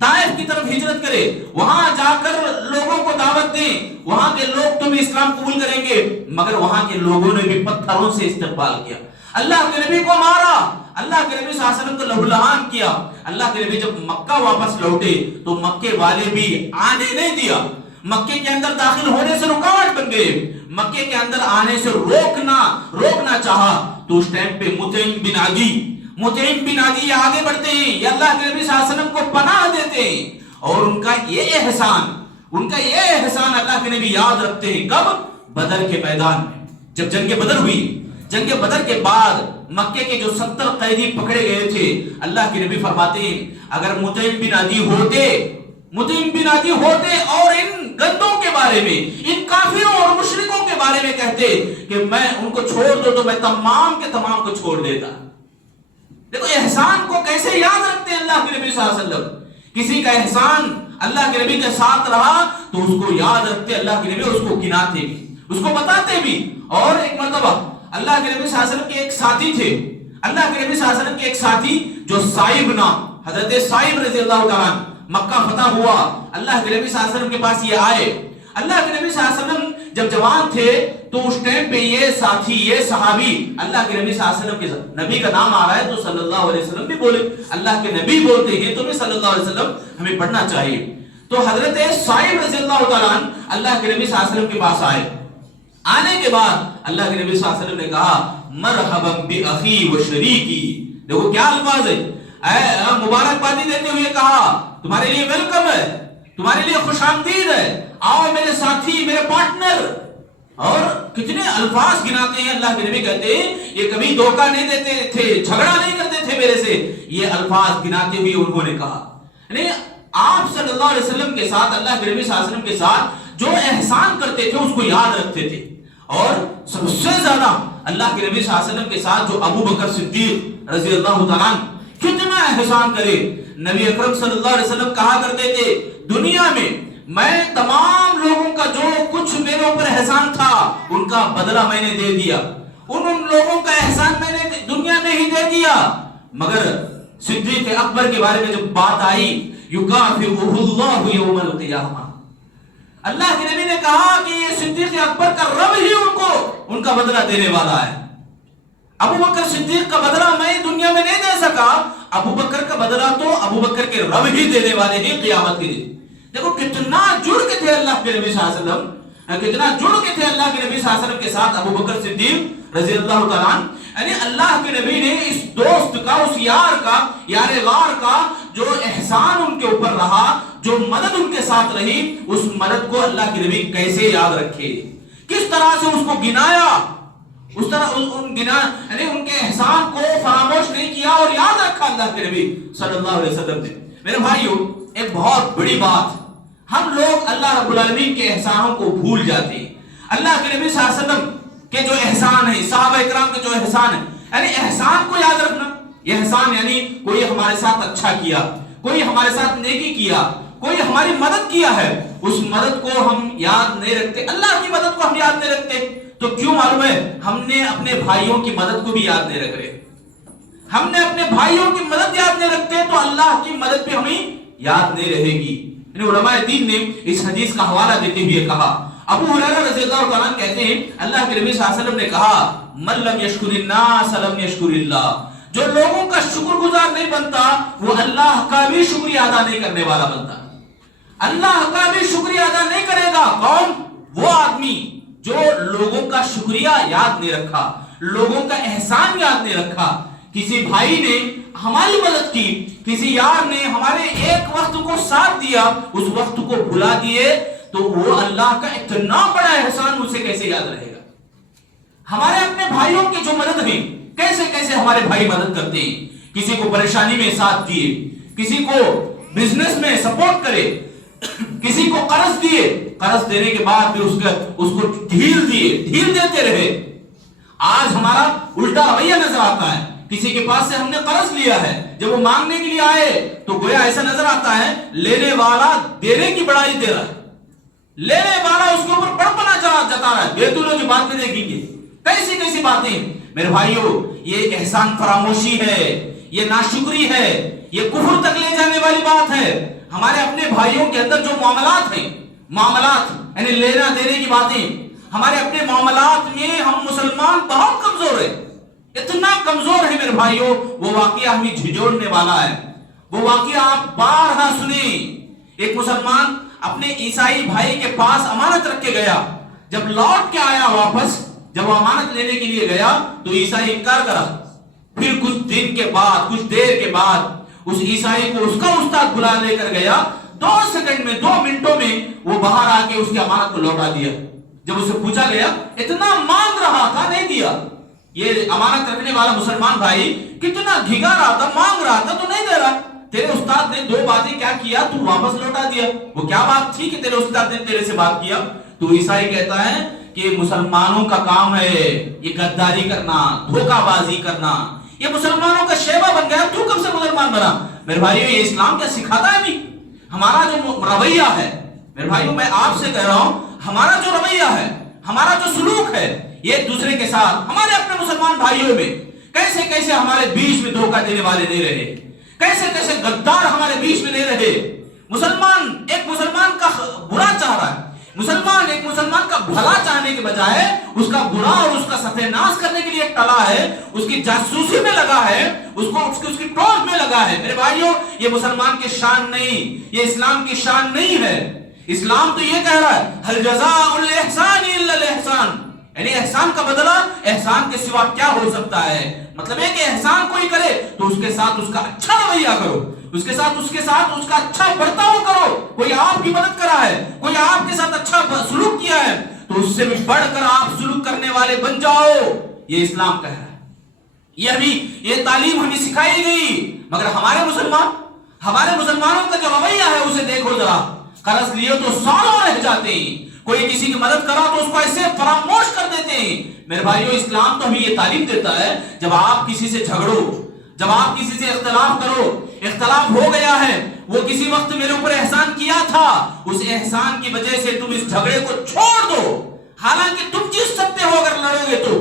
طائف کی طرف ہجرت کرے، وہاں جا کر لوگوں کو دعوت دیں. وہاں کے لوگ تو بھی اسلام قبول کریں گے، مگر وہاں کے لوگوں نے بھی پتھروں سے استقبال کیا. اللہ کے نبی کو مارا، اللہ کے نبی صلی اللہ علیہ وسلم کو لہو لہان کیا. اللہ کے نبی جب مکہ واپس لوٹے تو مکے والے بھی آنے نہیں دیا، مکے کے اندر داخل ہونے سے رکاوٹ بن گئے، مکے کے اندر آنے سے روکنا چاہا. تو اس ٹائم پہ مطعم بن عدی آگے بڑھتے ہیں، یہ اللہ کے نبی صلی اللہ علیہ وسلم کو پناہ دیتے ہیں. اور ان کا یہ احسان اللہ کے نبی یاد رکھتے ہیں. کب؟ بدر کے میدان میں جب جنگ بدر ہوئی. جنگ بدر کے بعد مکے کے جو 70 قیدی پکڑے گئے تھے، اللہ کے نبی فرماتے ہیں اگر مطعم بن عدی ہوتے اور ان گندوں کے بارے میں، ان کافروں اور مشرکوں کے بارے میں کہتے کہ میں ان کو چھوڑ دو، تو میں تمام کے تمام کو چھوڑ دیتا. دیکھو احسان کو کیسے یاد رکھتے ہیں اللہ کے نبی صلی اللہ علیہ وسلم. کسی کا احسان اللہ کے نبی کے ساتھ رہا تو اس کو یاد رکھتے اللہ کے نبی، اس کو گناتے بھی، اس کو بتاتے بھی. اور ایک مرتبہ اللہ کے نبی صلی اللہ علیہ وسلم کے ایک ساتھی تھے، اللہ کے نبی صلی اللہ علیہ وسلم کے ایک ساتھی جو صائب نام، حضرت صائب رضی اللہ تعالیٰ، مکہ فتح ہوا، اللہ کے نبی صلی اللہ علیہ وسلم کے پاس یہ آئے. اللہ کے نبی صلی اللہ علیہ وسلم جب جوان تھے تو اس ٹائم پہ یہ ساتھی، یہ صحابی اللہ کے نبی صلی اللہ علیہ وسلم کے نبی کا نام آ رہا ہے تو صلی اللہ علیہ وسلم بھی بولے، اللہ کے نبی بولتے ہیں تو بھی صلی اللہ علیہ وسلم ہمیں پڑھنا چاہیے. تو حضرت صائب رضی اللہ تعالیٰ اللہ کے نبی صلی اللہ علیہ وسلم کے پاس آئے. آنے کے بعد اللہ کے نبی صلی اللہ علیہ وسلم نے کہا مرحبا بأخی و شریکی. دیکھو کیا الفاظ ہے، مبارکبادی دیتے ہوئے کہا تمہارے لیے ویلکم ہے، تمہارے لیے خوش آمدید ہے، آؤ میرے ساتھی، میرے پارٹنر. اور کتنے الفاظ گناتے ہیں. اللہ کے نبی کہتے ہیں یہ کبھی دھوکہ نہیں دیتے تھے، جھگڑا نہیں کرتے تھے میرے سے. یہ الفاظ گناتے ہوئے انہوں نے کہا. یعنی آپ صلی اللہ علیہ وسلم کے ساتھ، اللہ کے نبی صلی اللہ علیہ وسلم کے ساتھ جو احسان کرتے تھے اس کو یاد رکھتے تھے. اور سب سے زیادہ اللہ کے نبی صلی اللہ علیہ وسلم کے ساتھ جو ابو بکر صدیق رضی اللہ تعالیٰ کتنا احسان کرے. نبی اکرم صلی اللہ علیہ وسلم کہا کرتے تھے دنیا میں تمام لوگوں کا جو کچھ میرے اوپر احسان تھا ان کا بدلہ میں نے دے دیا، ان لوگوں کا احسان میں نے دنیا میں ہی دے دیا. مگر صدیق اکبر کے بارے میں جب بات آئی یکافئہ اللہ یوم القیامہ، اللہ کے نبی نے کہا کہ یہ صدیق اکبر کا رب ہی ان کا بدلہ دینے والا ہے. ابو بکر صدیق کا بدلہ میں دنیا میں نہیں دے سکا، ابو بکر کا بدلہ تو ابو بکر کے رب ہی دینے والے ہیں قیامت کے دن. دیکھو کتنا جڑ کے تھے اللہ کے نبی صلی اللہ علیہ وسلم، کتنا جڑ کے تھے اللہ کے نبی صلی اللہ علیہ وسلم کے ساتھ ابو بکر صدیق رضی اللہ تعالیٰ. یعنی اللہ کے نبی نے اس دوست کا، اس یار غار کا جو احسان ان کے اوپر رہا، جو مدد ان کے ساتھ رہی، اس مدد کو اللہ کے نبی کیسے یاد رکھے، کس طرح سے اس کو گنایا، اس طرح یعنی ان کے احسان کو فراموش نہیں کیا اور یاد رکھا اللہ کے نبی صلی اللہ علیہ وسلم نے. میرے بھائیو ایک بہت بڑی بات، ہم لوگ اللہ رب العالمین کے احسانوں کو بھول جاتے ہیں. اللہ کے نبی صلی اللہ علیہ وسلم کے جو احسان ہے، صحابہ اکرام کے جو احسان ہے، یعنی احسان کو یاد رکھنا. یہ احسان یعنی کوئی ہمارے ساتھ اچھا کیا، کوئی ہمارے ساتھ نیکی کیا، کوئی ہماری مدد کیا ہے، اس مدد کو ہم یاد نہیں رکھتے، اللہ کی مدد کو ہم یاد نہیں رکھتے. تو کیوں معلوم ہے ہم نے اپنے بھائیوں کی مدد کو بھی یاد نہیں رکھ رہے. ہم نے اپنے بھائیوں کی مدد یاد نہیں رکھتے تو اللہ کی مدد بھی ہمیں یاد نہیں رہے گی. علماء دین نے اس حدیث کا حوالہ دیتے ہوئے کہا ابو ہریرہ رضی اللہ تعالیٰ عنہ کہتے ہیں اللہ کے نبی صلی اللہ علیہ وسلم نے کہا من لم یشکر الناس لم یشکر اللہ، جو لوگوں کا شکر گزار نہیں بنتا وہ اللہ کا بھی شکریہ ادا نہیں کرنے والا بنتا. اللہ کا بھی شکریہ ادا نہیں کرے گا. کون؟ وہ آدمی جو لوگوں کا شکریہ یاد نہیں رکھا، لوگوں کا احسان یاد نہیں رکھا. کسی بھائی نے ہماری مدد کی، کسی یار نے ہمارے ایک وقت کو ساتھ دیا، اس وقت کو بھلا دیے، تو وہ اللہ کا اتنا بڑا احسان اسے کیسے یاد رہے گا. ہمارے اپنے بھائیوں کی جو مدد ہے، کیسے کیسے ہمارے بھائی مدد کرتے ہیں. کسی کو پریشانی میں ساتھ دیے، کسی کو بزنس میں سپورٹ کرے، کسی کو قرض دیے، قرض دینے کے بعد بھی اس کو ڈھیل دیتے رہے. آج ہمارا الٹا رویہ نظر آتا ہے. کسی کے پاس سے ہم نے قرض لیا ہے، جب وہ مانگنے کے لیے آئے تو گویا ایسا نظر آتا ہے لینے والا دینے کی بڑائی دے رہا ہے، لینے والا اس کے اوپر بڑپنا جتا رہا ہے. یہ تو لوگ بات میں دیکھیں گے کیسی کیسی باتیں. میرے بھائیوں، یہ احسان فراموشی ہے، یہ ناشکری ہے، یہ کفر تک لے جانے والی بات ہے. ہمارے اپنے بھائیوں کے اندر جو معاملات ہیں، معاملات یعنی لینا دینے کی باتیں، ہمارے اپنے معاملات میں ہم مسلمان بہت کمزور ہیں. اتنا کمزور ہے میرے بھائیوں، وہ واقعہ ہمیں جھنجھوڑنے والا ہے. وہ واقعہ آپ بارہا سنیں. ایک مسلمان اپنے عیسائی بھائی کے پاس امانت رکھ کے گیا. جب لوٹ کے آیا واپس، جب وہ امانت لینے کے لیے گیا تو عیسائی انکار کرا. پھر کچھ دن کے بعد، کچھ دیر کے بعد اس عیسائی کو اس کا استاد بلا لے کر گیا. 2 سیکنڈ میں، 2 منٹوں میں وہ باہر آ کے اس کی امانت کو لوٹا دیا. جب اسے پوچھا گیا، اتنا مانگ رہا تھا نہیں دیا. یہ امانت رکھنے والا مسلمان بھائی کتنا گھگا رہا تھا، مانگ رہا تھا تو نہیں دے رہا. تیرے استاد نے 2 باتیں کیا کیا، تو واپس لوٹا دیا. وہ کیا بات تھی کہ تیرے استاد نے تیرے سے بات کیا؟ تو عیسائی کہتا ہے کہ مسلمانوں کا کام ہے یہ غداری کرنا، دھوکہ بازی کرنا. یہ مسلمانوں کا شیوا بن گیا. تو کب سے مسلمان بنا؟ میرے بھائیو، یہ اسلام کیا سکھاتا ہے ابھی؟ ہمارا جو رویہ ہے میرے بھائیو، میں آپ سے کہہ رہا ہوں، ہمارا جو رویہ ہے، ہمارا جو سلوک ہے، یہ ایک دوسرے کے ساتھ، ہمارے اپنے مسلمان بھائیوں میں کیسے کیسے ہمارے بیچ میں دھوکہ دینے والے نہیں رہے، کیسے کیسے غدار ہمارے بیچ میں نہیں رہے. مسلمان ایک مسلمان کا برا چاہ رہا ہے. مسلمان ایک مسلمان کا بھلا چاہنے کے بجائے اس کا برا اور اس کا ستیہ کرنے کے لیے ٹلا ہے، اس کی جاسوسی میں لگا ہے، اس کی ٹول میں لگا ہے. میرے بھائیوں، یہ مسلمان کی شان نہیں، یہ اسلام کی شان نہیں ہے. اسلام تو یہ کہہ رہا ہے هل جزاء الاحسان الا الاحسان، یعنی احسان کا بدلہ احسان کے سوا کیا ہو سکتا ہے. مطلب ہے کہ احسان کوئی کرے تو اس کے ساتھ اس کا اچھا رویہ کرو، اس کے ساتھ اس کا اچھا برتاؤ کرو. کوئی آپ کی مدد کرا ہے، کوئی آپ کے ساتھ اچھا سلوک کیا ہے تو اس سے بھی بڑھ کر آپ سلوک کرنے والے بن جاؤ. یہ اسلام کہہ رہا ہے. یہ تعلیم ہمیں سکھائی گئی. مگر ہمارے مسلمانوں کا جو رویہ ہے اسے دیکھو ذرا. قرض لیے تو سالوں رہ جاتے ہیں، کوئی کسی کی مدد کرا تو اس کو ایسے فراموش کر دیتے ہیں. میرے بھائیو، اسلام تو ہمیں یہ تعلیم دیتا ہے جب آپ کسی سے جھگڑو، جب آپ کسی سے اختلاف کرو، اختلاف ہو گیا ہے، وہ کسی وقت میرے اوپر احسان کیا تھا، اس احسان کی وجہ سے تم اس جھگڑے کو چھوڑ دو. حالانکہ تم جیت سکتے ہو اگر لڑو گے تو،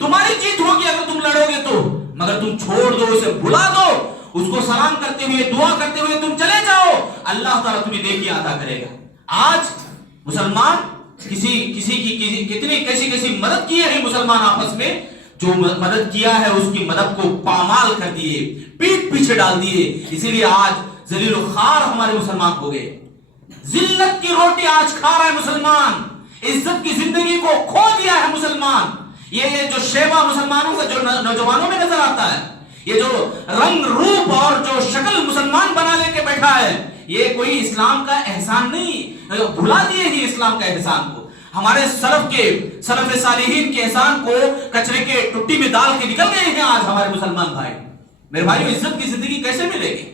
تمہاری جیت ہوگی اگر تم لڑو گے تو، مگر تم چھوڑ دو، اسے بھلا دو، اس کو سلام کرتے ہوئے، دعا کرتے ہوئے تم چلے جاؤ. اللہ تعالیٰ تمہیں نیکی عطا کرے گا. آج مسلمان کسی کی کتنی کیسی مدد کیے ہیں مسلمان آپس میں، جو مدد کیا ہے اس کی مدد کو پامال کر دیے، پیٹ پیچھے ڈال دیے. اسی لیے آج ذلیل و خوار ہمارے مسلمان ہو گئے. ذلت کی روٹی آج کھا رہا ہے مسلمان، عزت کی زندگی کو کھو دیا ہے مسلمان. یہ جو شیوا مسلمانوں کا جو نوجوانوں میں نظر آتا ہے، یہ جو رنگ روپ اور جو شکل مسلمان بنا لے کے بیٹھا ہے، یہ کوئی اسلام کا احسان نہیں. بھلا دیے ہی اسلام کا احسان کو. ہمارے سلف صالحین کے احسان کو کچرے کے ٹٹی میں ڈال کے نکل گئے ہیں آج ہمارے مسلمان بھائی. میرے بھائیو، عزت کی زندگی کیسے ملے گی؟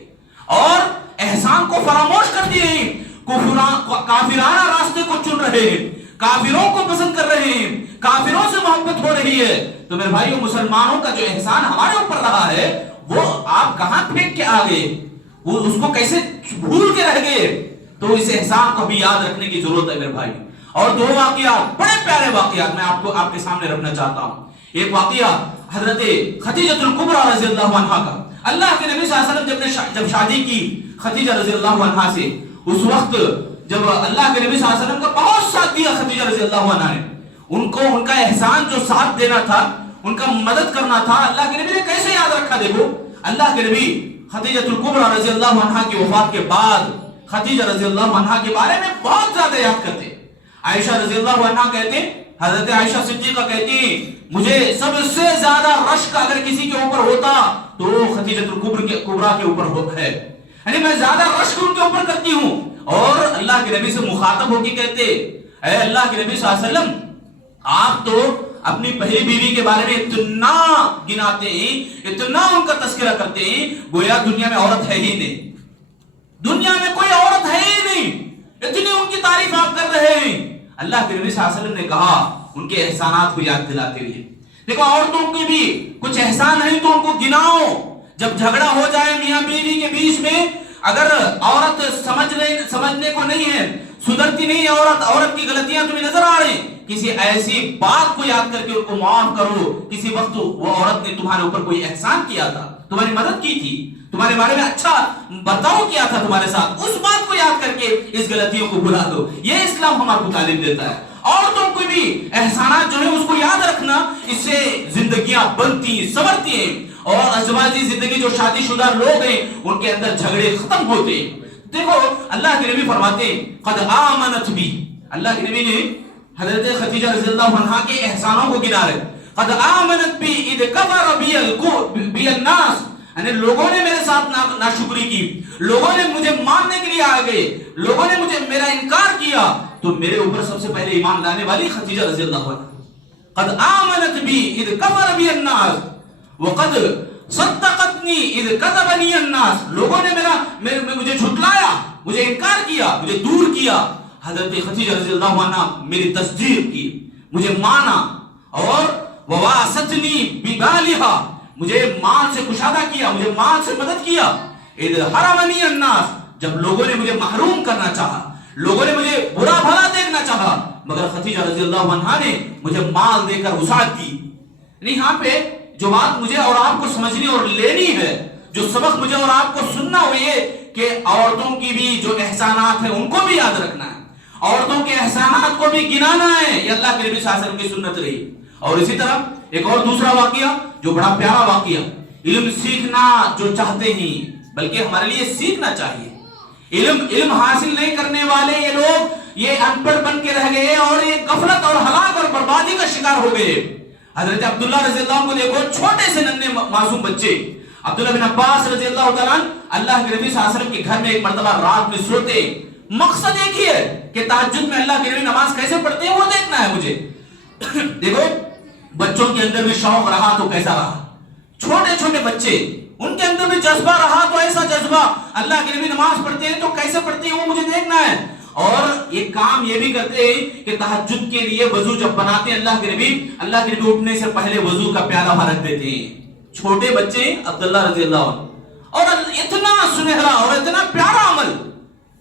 اور احسان کو فراموش کر دیے ہیں، کافرانہ راستے کو چن رہے ہیں، کافروں کو پسند کر رہے ہیں، کافروں سے محبت ہو رہی ہے. تو میرے بھائیو، مسلمانوں کا جو احسان ہمارے اوپر رہا ہے وہ آپ کہاں پھینک کے آ گئے، وہ اس کو کیسے بھول کے رہ گئے؟ تو اس احسان کو بھی یاد رکھنے کی ضرورت ہے میرے بھائی. اور 2 واقعات، بڑے پیارے واقعات میں آپ کے سامنے رکھنا چاہتا ہوں. ایک واقعہ حضرت خدیجہ الکبریٰ رضی اللہ عنہا کا. اللہ کے نبی صلی اللہ علیہ وسلم جب شادی کی خدیجہ رضی اللہ عنہا سے، اس وقت جب اللہ کے نبی صلی اللہ علیہ وسلم کا بہت ساتھ دیا خدیجہ رضی اللہ عنہ نے ان کو ان کا احسان جو ساتھ دینا تھا, ان کا مدد کرنا تھا, اللہ کے نبی نے کیسے یاد رکھا. دیکھو اللہ کے نبی خدیجہ الکبریٰ رضی اللہ عنہا کی وفات کے بعد خدیجہ رضی اللہ عنہا کے بارے میں بہت زیادہ یاد کرتے. عائشہ رضی اللہ عنہا کہتے, حضرت عائشہ صدیقہ کہتی مجھے سب سے زیادہ رشک اگر کسی کے اوپر ہوتا تو خدیجہ الکبریٰ کے اوپر ہے, یعنی میں زیادہ رشک ان کے اوپر کرتی ہوں. اور اللہ کے نبی سے مخاطب ہو کے کہتے اے اللہ کے نبی صلی اللہ علیہ وسلم آپ تو اپنی پہلی بیوی کے بارے میں اتنا گناتے ہیں, اتنا ان کا تذکرہ کرتے ہیں, گویا دنیا میں عورت ہے ہی نہیں, دنیا میں کوئی عورت ہے ہی نہیں, اتنی ان کی تعریف آپ کر رہے ہیں. اللہ کے نبی صلی اللہ علیہ وسلم نے کہا ان کے احسانات کو یاد دلاتے ہوئے, دیکھو عورتوں کے بھی کچھ احسان ہیں تو ان کو گناؤ. جب جھگڑا ہو جائے میاں بیوی کے بیچ میں, اگر عورت سمجھنے کو نہیں ہے, سدھرتی نہیں ہے عورت کی غلطیاں تمہیں نظر آ رہی, کسی ایسی بات کو یاد کر کے ان کو معاف کرو. کسی وقت وہ عورت نے تمہارے اوپر کوئی احسان کیا تھا, تمہاری مدد کی تھی, تمہارے بارے میں اچھا برتاؤ کیا تھا تمہارے ساتھ, اس بات کو یاد کر کے اس غلطیوں کو بھلا دو. یہ اسلام ہمارے کو تعلیم دیتا ہے. عورتوں کو بھی احسانات جو ہے اس کو یاد رکھنا, اس سے زندگیاں بنتی سنورتی ہیں, اور ازواجی زندگی جو شادی شدہ لوگ ہیں ان کے اندر جھگڑے ختم ہوتے ہیں. دیکھو اللہ کے نبی فرماتے ہیں قد آمنت بی, اللہ کے نبی نے حضرت خدیجہ رضی اللہ عنہا کے احسانوں کو گنا رہے. قد آمنت بی اذ کفر بی الناس, یعنی لوگوں نے میرے ساتھ ناشکری کی, لوگوں نے مجھے ماننے کے لیے آ گئے, لوگوں نے مجھے میرا انکار کیا, تو میرے اوپر سب سے پہلے ایمان لانے والی خدیجہ رضی اللہ عنہا. قد آمنت بی اذ کفر بی الناس وقد صدقتنی اذ کذبنی الناس, لوگوں نے مجھے جھٹلایا, مجھے انکار کیا, مجھے دور کیا. حضرت خدیجہ رضی اللہ عنہا میری تصدیق کی, مجھے مانا, اور وواستنی ببالہا, مجھے مال سے کشادہ کیا, مجھے مال سے مدد کیا. اذ حرمنی الناس, جب لوگوں نے مجھے محروم کرنا چاہا, لوگوں نے مجھے برا بھلا دیکھنا چاہا, مگر خدیجہ رضی اللہ عنہا نے مجھے مال دے کر وسعت دی. یہاں پہ جو بات مجھے اور آپ کو سمجھنی اور لینی ہے, جو سبق مجھے اور آپ کو سننا ہو, یہ کہ عورتوں کی بھی جو احسانات ہیں ان کو بھی یاد رکھنا ہے, عورتوں کے احسانات کو بھی گنانا ہے. یہ اللہ کے نبی صلی اللہ علیہ وسلم کی سنت رہی. اور اسی طرح ایک اور دوسرا واقعہ جو بڑا پیارا واقعہ, علم سیکھنا جو چاہتے ہیں, بلکہ ہمارے لیے سیکھنا چاہیے. علم حاصل نہیں کرنے والے یہ لوگ یہ ان پڑھ بن کے رہ گئے اور یہ غفلت اور ہلاک اور بربادی کا شکار ہو گئے. حضرت عبداللہ رضی اللہ عنہ کو دیکھو, چھوٹے سے ننھے معصوم بچے, عبداللہ بن عباس رضی اللہ تعالیٰ عنہ اللہ کے نبی صلی اللہ علیہ وسلم کے گھر میں ایک مرتبہ رات میں سوتے. مقصد ایک ہی ہے کہ تہجد میں اللہ کے نبی نماز کیسے پڑھتے ہیں وہ دیکھنا ہے مجھے. دیکھو بچوں کے اندر بھی شوق رہا تو کیسا رہا, چھوٹے چھوٹے بچے, ان کے اندر بھی جذبہ رہا تو ایسا جذبہ, اللہ کے نبی نماز پڑھتے ہیں تو کیسے پڑھتے ہیں وہ مجھے دیکھنا ہے. اور ایک کام یہ بھی کرتے ہیں کہ تہجد کے لیے وضو جب بناتے ہیں اللہ کے نبی اٹھنے سے پہلے وضو کا پیالہ وہاں رکھ دیتے ہیں. چھوٹے بچے عبداللہ رضی اللہ عنہ, اور اتنا سنہرا اور اتنا پیارا عمل.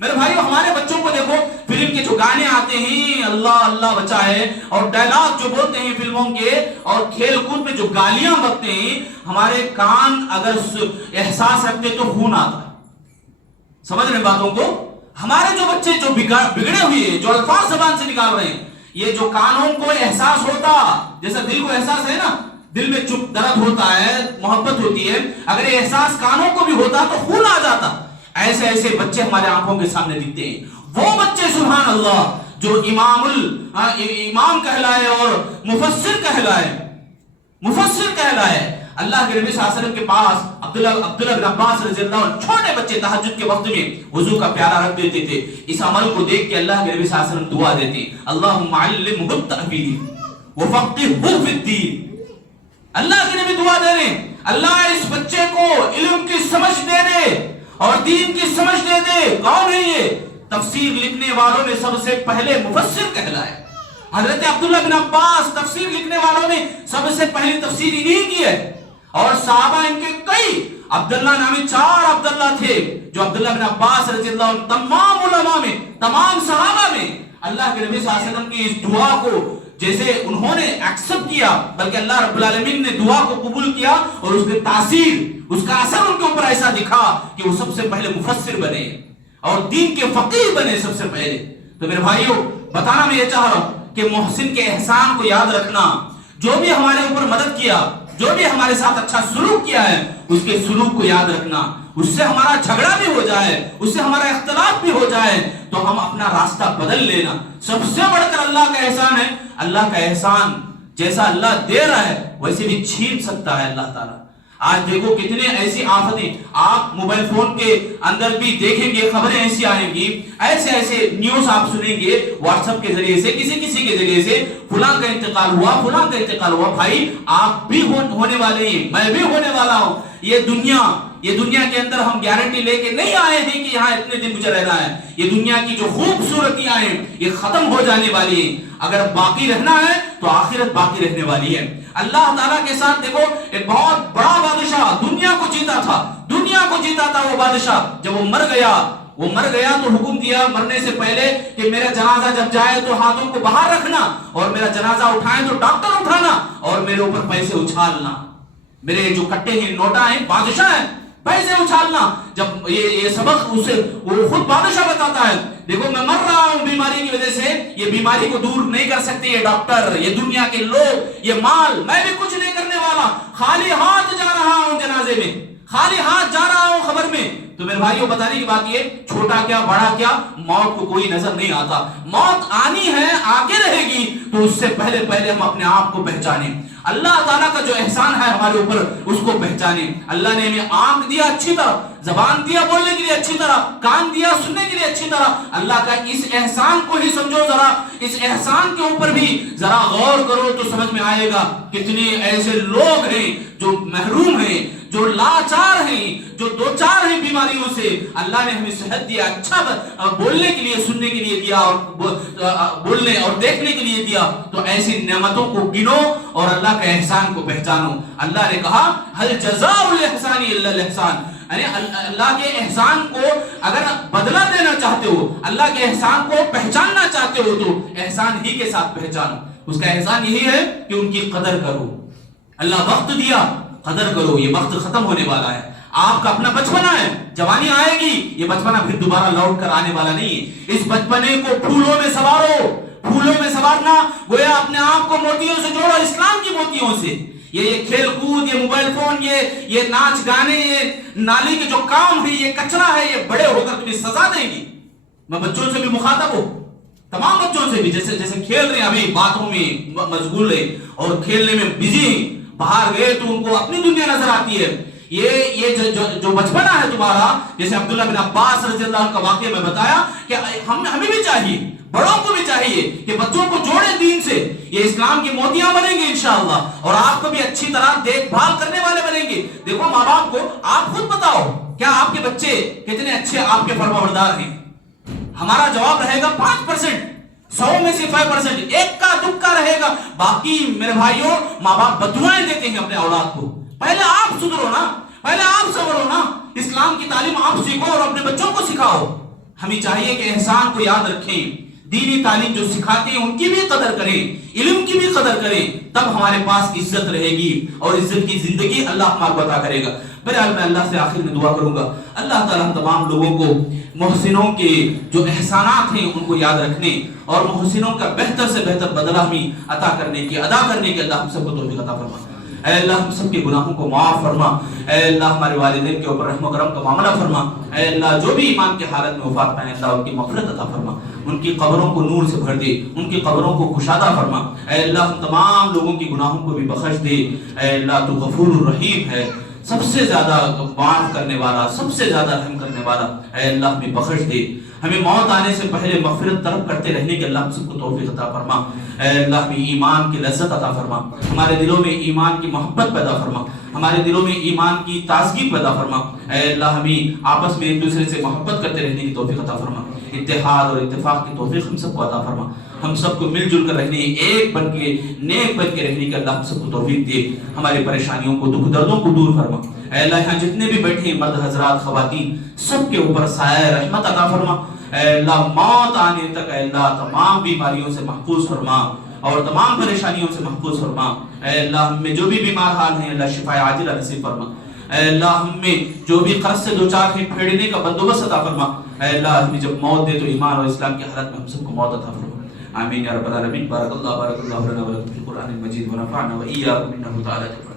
میرے بھائیو ہمارے بچوں کو دیکھو, فلم کے جو گانے آتے ہیں اللہ اللہ بچائے, اور ڈائلاگ جو بولتے ہیں فلموں کے, اور کھیل کود میں جو گالیاں بکتے ہیں, ہمارے کان اگر احساس رکھتے تو خون آتا. سمجھ رہے باتوں کو؟ ہمارے جو بچے جو بگڑے ہوئے جو الفاظ زبان سے نکال رہے ہیں, یہ جو کانوں کو احساس ہوتا, جیسا دل کو احساس ہے نا, دل میں چپ درد ہوتا ہے, محبت ہوتی ہے, اگر یہ احساس کانوں کو بھی ہوتا تو خون آ جاتا. ایسے ایسے بچے ہمارے آنکھوں کے سامنے دکھتے ہیں. وہ بچے سبحان اللہ جو امام کہلائے اور مفسر کہلائے. اللہ کے نبی صلی اللہ علیہ وسلم کے پاس عبداللہ بن عباس رضی اللہ عنہ, چھوٹے بچے تہجد کے وقت میں وضو کا پیالہ رکھ دیتے تھے. اس عمل کو دیکھ کے اللہ کے نبی صلی اللہ علیہ وسلم دعا دیتے, اللہم علمہ التأویل وفقہہ فی الدین. اللہ کے نبی دعا دے رہے, اللہ اس بچے کو علم کی سمجھ دے دے اور دین کی سمجھ دے دے. کون ہے یہ؟ تفسیر لکھنے والوں میں سب سے پہلے مفسر کہلائے. حضرت عبداللہ بن عباس تفسیر لکھنے والوں میں سب سے پہلی تفسیر انہیں کی ہے. اور صحابہ ان کے کئی, عبداللہ نامی 4 عبداللہ تھے, جو عبداللہ بن عباس رضی اللہ عنہ تمام علماء میں, تمام صحابہ میں اللہ کے نبی صلی اللہ علیہ وسلم کی اس دعا کو جیسے انہوں نے ایکسپٹ کیا, بلکہ اللہ رب العالمین نے دعا کو قبول کیا, اور اس کی تاثیر, اس کا اثر ان کے اوپر ایسا دکھا کہ وہ سب سے پہلے مفسر بنے اور دین کے فقیہ بنے سب سے پہلے. تو میرے بھائیوں بتانا میں یہ چاہ رہا ہوں کہ محسن کے احسان کو یاد رکھنا، جو بھی ہمارے اوپر مدد کیا، جو بھی ہمارے ساتھ اچھا سلوک کیا ہے، اس کے سلوک کو یاد رکھنا. اس سے ہمارا جھگڑا بھی ہو جائے، اس سے ہمارا اختلاف بھی ہو جائے تو ہم اپنا راستہ بدل لینا. سب سے بڑھ کر اللہ کا احسان ہے. اللہ کا احسان جیسا اللہ دے رہا ہے ویسے بھی چھین سکتا ہے اللہ تعالیٰ. آج دیکھو کتنے ایسی آفتیں، آپ موبائل فون کے اندر بھی دیکھیں گے، خبریں ایسی آئیں گی، ایسے نیوز آپ سنیں گے واٹس ایپ کے ذریعے سے، کسی کے ذریعے سے، فلاں کا انتقال ہوا، فلاں کا انتقال ہوا. بھائی آپ بھی ہونے والے ہیں، میں بھی ہونے والا ہوں. یہ دنیا کے اندر ہم گارنٹی لے کے نہیں آئے ہیں کہ یہاں اتنے دن مجھے رہنا ہے. یہ دنیا کی جو خوبصورتیاں ہیں یہ ختم ہو جانے والی ہیں. اگر باقی رہنا ہے تو آخرت باقی رہنے والی ہے. اللہ تعالیٰ کے ساتھ دیکھو ایک بہت بڑا بادشاہ دنیا کو جیتا تھا وہ بادشاہ. جب وہ مر گیا تو حکم دیا مرنے سے پہلے کہ میرا جنازہ جب جائے تو ہاتھوں کو باہر رکھنا، اور میرا جنازہ اٹھائیں تو ڈاکٹر اٹھانا، اور میرے اوپر پیسے اچھالنا. میرے جو کٹے ہیں، نوٹا ہیں، بادشاہ ہیں، پیسے اچھالنا. جب یہ سبق وہ خود بادشاہ بتاتا ہے، دیکھو میں مر رہا ہوں بیماری کی وجہ سے، یہ بیماری کو دور نہیں کر سکتے یہ ڈاکٹر، یہ دنیا کے لوگ، یہ مال، میں بھی کچھ نہیں کرنے والا. خالی ہاتھ جا رہا ہوں جنازے میں، خالی ہاتھ جا رہا ہوں خبر میں. تو میرے بھائیوں بتانے کی بات یہ، چھوٹا کیا بڑا کیا، موت کو کوئی نظر نہیں آتا. موت آنی ہے، آگے رہے گی، تو اس سے پہلے ہم اپنے آپ کو پہچانیں. اللہ تعالیٰ کا جو احسان ہے ہمارے اوپر اس کو پہچانیں. اللہ نے ہمیں آنکھ دیا اچھی طرح، زبان دیا بولنے کے لیے اچھی طرح، کان دیا سننے کے لیے اچھی طرح. اللہ کا اس احسان کو ہی سمجھو، ذرا اس احسان کے اوپر بھی ذرا غور کرو تو سمجھ میں آئے گا. کتنے ایسے لوگ ہیں جو محروم ہیں، جو لاچار ہیں، جو دو چار ہیں بیماریوں سے. اللہ نے ہمیں صحت دیا، اچھا بولنے کے لیے، سننے کے لیے دیا، اور بولنے اور دیکھنے کے لیے دیا. تو ایسی نعمتوں کو گنو اور اللہ کا احسان کو پہچانو. اللہ نے کہا هل جزاء الاحسان الا الاحسان. یعنی اللہ کے احسان کو اگر بدلہ دینا چاہتے ہو، اللہ کے احسان کو پہچاننا چاہتے ہو تو احسان ہی کے ساتھ پہچانو. اس کا احسان یہی ہے کہ ان کی قدر کرو. اللہ وقت دیا، قدر کرو. یہ وقت ختم ہونے والا ہے. آپ کا اپنا بچپنا ہے، جوانی آئے گی، یہ بچپنا پھر دوبارہ لوٹ کر آنے والا نہیں ہے. اس بچپنے کو پھولوں میں سوارو. پھولوں میں سوارنا گویا اپنے آپ کو موتیوں سے جوڑو، اسلام کی موتیوں سے. یہ کھیل کود، یہ موبائل فون، یہ ناچ گانے، یہ نالی کے جو کام ہے، یہ کچرا ہے، یہ بڑے ہو کر تمہیں سزا دیں گی. میں بچوں سے بھی مخاطب ہوں، تمام بچوں سے بھی، جیسے کھیل رہے ہیں، ابھی باتوں میں مشغول ہیں اور کھیلنے میں بزی ہیں. باہر گئے تو ان کو اپنی دنیا نظر آتی ہے. یہ جو بچپنا ہے تمہارا، جیسے عبداللہ بن عباس رضی اللہ عنہ کا واقعہ میں بتایا کہ ہمیں بھی چاہیے، بڑوں کو بھی چاہیے کہ بچوں کو جوڑیں دین سے. یہ اسلام کی موتیاں بنیں گے انشاءاللہ، اور آپ کو بھی اچھی طرح دیکھ بھال کرنے والے بنیں گے. دیکھو ماں باپ کو آپ خود بتاؤ، کیا آپ کے بچے کتنے اچھے آپ کے فرمانبردار ہیں؟ ہمارا جواب رہے گا 5%، 100 میں سے 5%، ایک کا دکا رہے گا. باقی میرے بھائیوں، ماں باپ بددعائیں دیتے ہیں اپنے اولاد کو. پہلے آپ سدھرو نا، پہلے آپ سنورو نا. اسلام کی تعلیم آپ سیکھو اور اپنے بچوں کو سکھاؤ. ہمیں چاہیے کہ احسان کو یاد رکھیں، دینی تعلیم جو سکھاتے ہیں ان کی بھی قدر کریں، علم کی بھی قدر کریں. تب ہمارے پاس عزت رہے گی، اور عزت کی زندگی اللہ ہمارے کو عطا کرے گا. بہرحال میں اللہ سے آخر میں دعا کروں گا، اللہ تعالیٰ ہم تمام لوگوں کو محسنوں کے جو احسانات ہیں ان کو یاد رکھنے اور محسنوں کا بہتر سے بہتر بدلہ ہمیں عطا کرنے کی، ادا کرنے کی اللہ ہم سب کو توفیق عطا فرما. اے اللہ ہم سب کے گناہوں کو معاف فرما. اے اللہ ہمارے والدین کے اوپر رحم و کرم کا معاملہ فرما. اے اللہ جو بھی ایمان کی حالت میں وفات پائے، اللہ ان کی مغفرت عطا فرما، ان کی قبروں کو نور سے بھر دے، ان کی قبروں کو کشادہ فرما. اے اللہ ہم تمام لوگوں کی گناہوں کو بھی بخش دے. اے اللہ تو غفور الرحیم ہے، سب سے زیادہ معاف کرنے والا، سب سے زیادہ رحم کرنے والا. اے اللہ ہمیں بخش دے. ہمیں موت آنے سے پہلے مغفرت طلب کرتے رہنے کے اللہ ہم سب کو توفیق عطا فرما. اے اللہ ہمیں ایمان کی لذت عطا فرما، ہمارے دلوں میں ایمان کی محبت پیدا فرما، ہمارے دلوں میں ایمان کی تازگی پیدا فرما. اے اللہ ہمیں آپس میں ایک دوسرے سے محبت کرتے رہنے کی توفیق عطا فرما. اتحاد اور اتفاق کی توفیق ہم سب کو عطا فرما. ہم سب کو مل جل کر رہنے، ایک بن کے نیک بن کے رہنے کی اللہ ہم سب کو توفیق دے. ہماری پریشانیوں کو، دکھ دردوں کو دور فرما. اے اللہ یہاں جتنے بھی بیٹھے ہیں مرد حضرات، خواتین، سب کے اوپر سایہ رحمت عطا فرما. اے اللہ موت آنے تک اے اللہ تمام بیماریوں سے محفوظ فرما اور تمام پریشانیوں سے محفوظ فرما. اے اللہ ہم میں جو بھی بیمار حال ہیں اللہ شفا عاجلہ نصیب فرما. اے اللہ ہم میں جو بھی قرض سے دوچار ہیں پھیڑنے کا بندوبست عطا فرما. اے اللہ ہمیں جب موت دے تو ایمان اور اسلام کی حالت میں ہم سب کو موت عطا فرما. آمین یا رب العالمین. بارک اللہ لنا ولکم فی القرآن المجید ونفعنا وإیاکم انہ تعالی